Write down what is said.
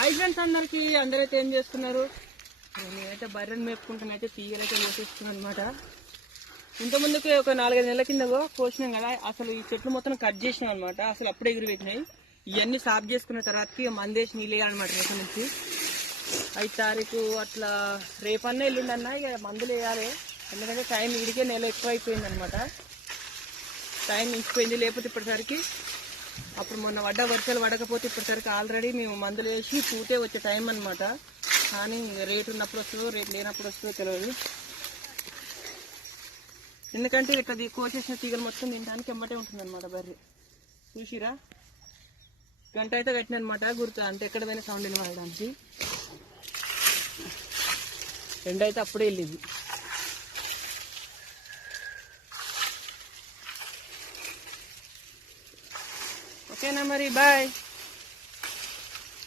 Hi friends అందరికి, అందరైతే ఏం చేస్తున్నారు? నేనైతే బర్రెని మేపుకుంటానైతే తీగలైతే కోసేస్తున్నాను అనమాట. ఇంతకుముందుకే ఒక 4-5 నెలల కింద కోసినాం కదా, అసలు ఈ చెట్లు మొత్తం కట్ చేసినాం అనమాట. అసలు అప్పుడే ఎగురు పెట్టినాయి. ఇవన్నీ సాఫ్ చేసుకున్న తర్వాతకి మందేసి నీళ్ళు అనమాట. రేపు నుంచి 5 తారీఖు అట్లా రేపన్నా ఎల్లుండన్నా ఇక మందులు వేయాలి. ఎందుకంటే టైం ఇడికే నెల ఎక్కువ అయిపోయింది అనమాట. టైం ఇంచిపోయింది. లేకపోతే ఇప్పటిసరికి అప్పుడు మొన్న వర్షాలు పడకపోతే ఇప్పటిసరికి ఆల్రెడీ మేము మందులు వేసి పూటే వచ్చే టైం అనమాట. కానీ రేటు ఉన్నప్పుడు వస్తుందో రేటు లేనప్పుడు వస్తుందో తెలియదు. ఎందుకంటే ఇట్లా కోసేసిన తీగలు మొత్తం తినడానికి ఎమ్మటే ఉంటుంది అనమాట. బర్రె చూసిరా, గంట అయితే కట్టిన అనమాట. గుర్తు అంటే ఎక్కడ పోయినా సౌండ్ వినడానికి. ఎండ అయితే అప్పుడే వెళ్ళింది. ఓకేనా మరి, బాయ్.